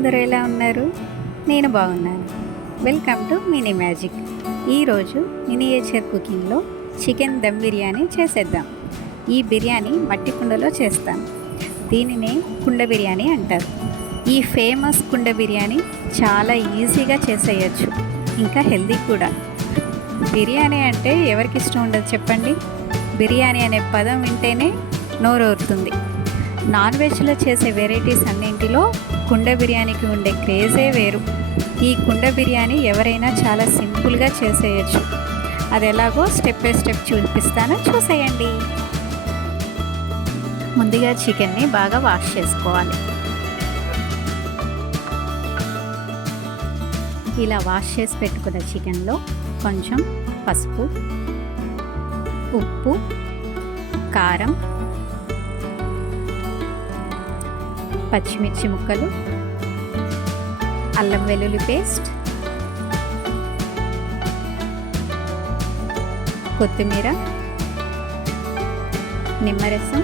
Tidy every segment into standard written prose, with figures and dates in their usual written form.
అందరూ ఎలా ఉన్నారు? నేను బాగున్నాను. Welcome to mini magic. ఈరోజు మినియేచర్ కుకింగ్లో చికెన్ దమ్ బిర్యానీ చేసేద్దాం. ఈ బిర్యానీ మట్టి కుండలో చేస్తాను. దీనినే కుండ బిర్యానీ అంటారు. ఈ ఫేమస్ కుండ బిర్యానీ చాలా ఈజీగా చేసేయచ్చు, ఇంకా హెల్దీ కూడా. బిర్యానీ అంటే ఎవరికి ఇష్టం ఉండదు చెప్పండి? బిర్యానీ అనే పదం వింటేనే నోరూరుతుంది. నాన్ వెజ్లో చేసే వెరైటీస్ అన్నింటిలో కుండ బిర్యానీకి ఉండే క్రేజే వేరు. ఈ కుండ బిర్యానీ ఎవరైనా చాలా సింపుల్గా చేసేయచ్చు. అది ఎలాగో స్టెప్ బై స్టెప్ చూపిస్తాను, చూసేయండి. ముందుగా చికెన్ని బాగా వాష్ చేసుకోవాలి. ఇలా వాష్ చేసి పెట్టుకున్న చికెన్లో కొంచెం పసుపు, ఉప్పు, కారం, పచ్చిమిర్చి ముక్కలు, అల్లం వెల్లుల్లి పేస్ట్, కొత్తిమీర, నిమ్మరసం,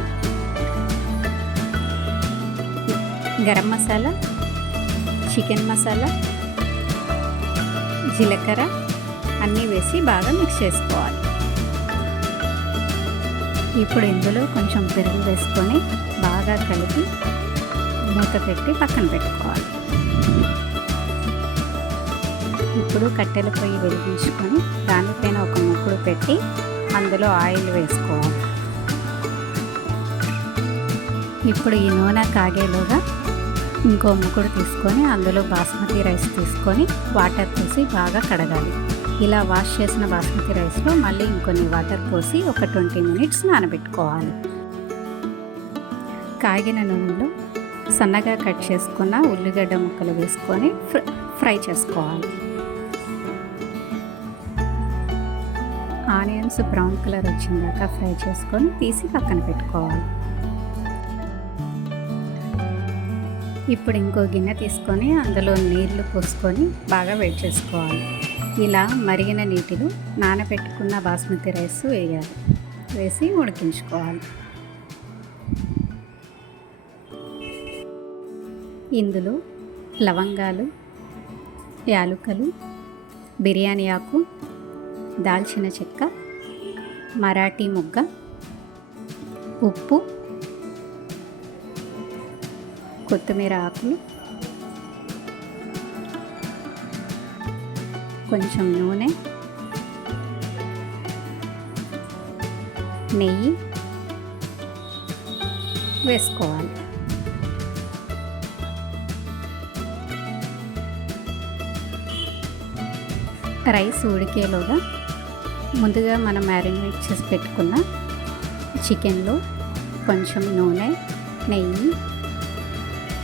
గరం మసాలా, చికెన్ మసాలా, జీలకర్ర అన్నీ వేసి బాగా మిక్స్ చేసుకోవాలి. ఇప్పుడు ఇందులో కొంచెం పెరుగు వేసుకొని బాగా కలిపి మూత పెట్టి పక్కన పెట్టుకోవాలి. ఇప్పుడు కట్టెల పొయ్యి వెలిగించుకొని దానిపైన ఒక ముక్కుడు పెట్టి అందులో ఆయిల్ వేసుకోవాలి. ఇప్పుడు ఈ నూనె కాగేలోగా ఇంకో ముక్కుడు తీసుకొని అందులో బాస్మతి రైస్ తీసుకొని వాటర్ పోసి బాగా కడగాలి. ఇలా వాష్ చేసిన బాస్మతి రైస్లో మళ్ళీ ఇంకొన్ని వాటర్ పోసి ఒక 20 మినిట్స్ నానబెట్టుకోవాలి. కాగిన నూనెలో సన్నగా కట్ చేసుకున్న ఉల్లిగడ్డ ముక్కలు వేసుకొని ఫ్రై చేసుకోవాలి. ఆనియన్స్ బ్రౌన్ కలర్ వచ్చిందాక ఫ్రై చేసుకొని తీసి పక్కన పెట్టుకోవాలి. ఇప్పుడు ఇంకో గిన్నె తీసుకొని అందులో నీళ్లు పోసుకొని బాగా వేడి చేసుకోవాలి. ఇలా మరిగిన నీటిలో నానబెట్టుకున్న బాస్మతి రైస్ వేయాలి. వేసి ఉడికించుకోవాలి. ఇందులో లవంగాలు, యాలుకలు, బిర్యానీ ఆకు, దాల్చిన చెక్క, మరాఠీ మొగ్గ, ఉప్పు, కొత్తిమీర ఆకులు, కొంచెం నూనె, నెయ్యి వేసుకోవాలి. రైస్ ఉడికేలోగా ముందుగా మనం మ్యారినేట్ చేసి పెట్టుకున్న చికెన్లో కొంచెం నూనె, నెయ్యి,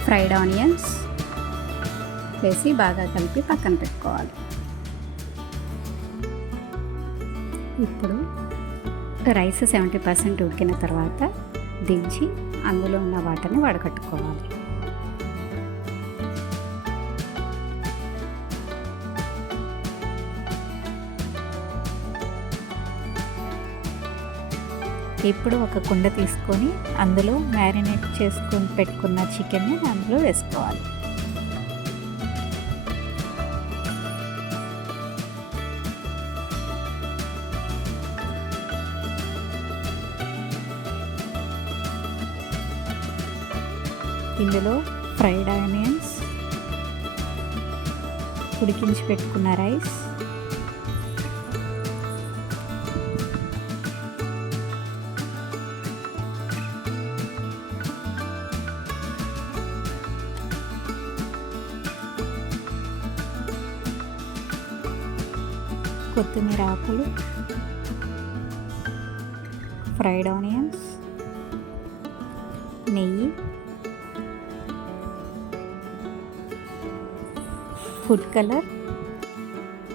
ఫ్రైడ్ ఆనియన్స్ వేసి బాగా కలిపి పక్కన పెట్టుకోవాలి. ఇప్పుడు రైస్ 70% ఉడికిన తర్వాత దించి అందులో ఉన్న వాటర్ని వడకట్టుకోవాలి. ఇప్పుడు ఒక కుండ తీసుకొని అందులో మ్యారినేట్ చేసుకొని పెట్టుకున్న చికెన్ని అందులో వేసుకోవాలి. ఇందులో ఫ్రైడ్ ఆనియన్స్, ఉడికించి పెట్టుకున్న రైస్, కొత్తిమీర ఆకులు, ఫ్రైడ్ ఆనియన్స్, నెయ్యి, ఫుడ్ కలర్,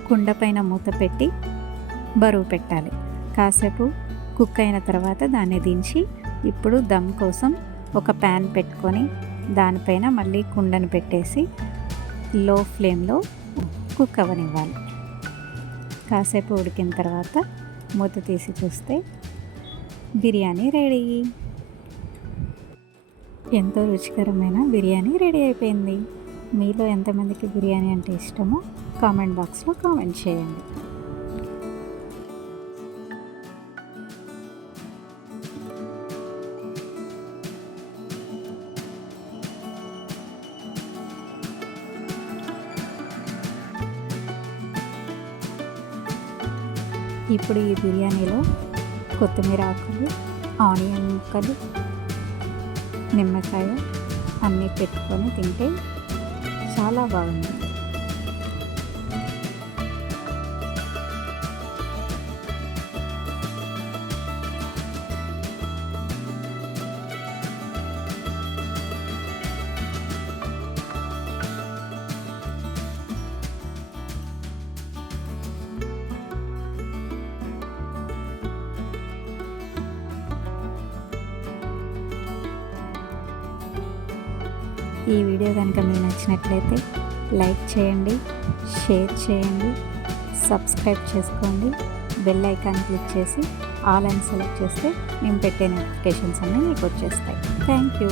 కుండ పైన మూత పెట్టి బరువు పెట్టాలి. కాసేపు కుక్ అయిన తర్వాత దాన్ని దించి ఇప్పుడు దమ్ కోసం ఒక ప్యాన్ పెట్టుకొని దానిపైన మళ్ళీ కుండను పెట్టేసి లో ఫ్లేమ్లో కుక్ అవ్వనివ్వాలి. కాసేపు ఉడికిన తర్వాత మూత తీసి చూస్తే బిర్యానీ రెడీ. ఎంతో రుచికరమైన బిర్యానీ రెడీ అయిపోయింది. మీలో ఎంతమందికి బిర్యానీ అంటే ఇష్టమో కామెంట్ బాక్స్లో కామెంట్ చేయండి. ఇప్పుడు ఈ బిర్యానీలో కొత్తిమీర ఆకులు, ఆనియన్ ముక్కలు, నిమ్మకాయ అన్నీ పెట్టుకొని తింటే చాలా బాగుంది. ఈ వీడియో కనుక మీకు నచ్చినట్లయితే లైక్ చేయండి, షేర్ చేయండి, సబ్స్క్రైబ్ చేసుకోండి. బెల్ ఐకాన్ క్లిక్ చేసి ఆల్ అని సెలెక్ట్ చేస్తే మేము పెట్టే నోటిఫికేషన్స్ అన్నీ మీకు వచ్చేస్తాయి. Thank you.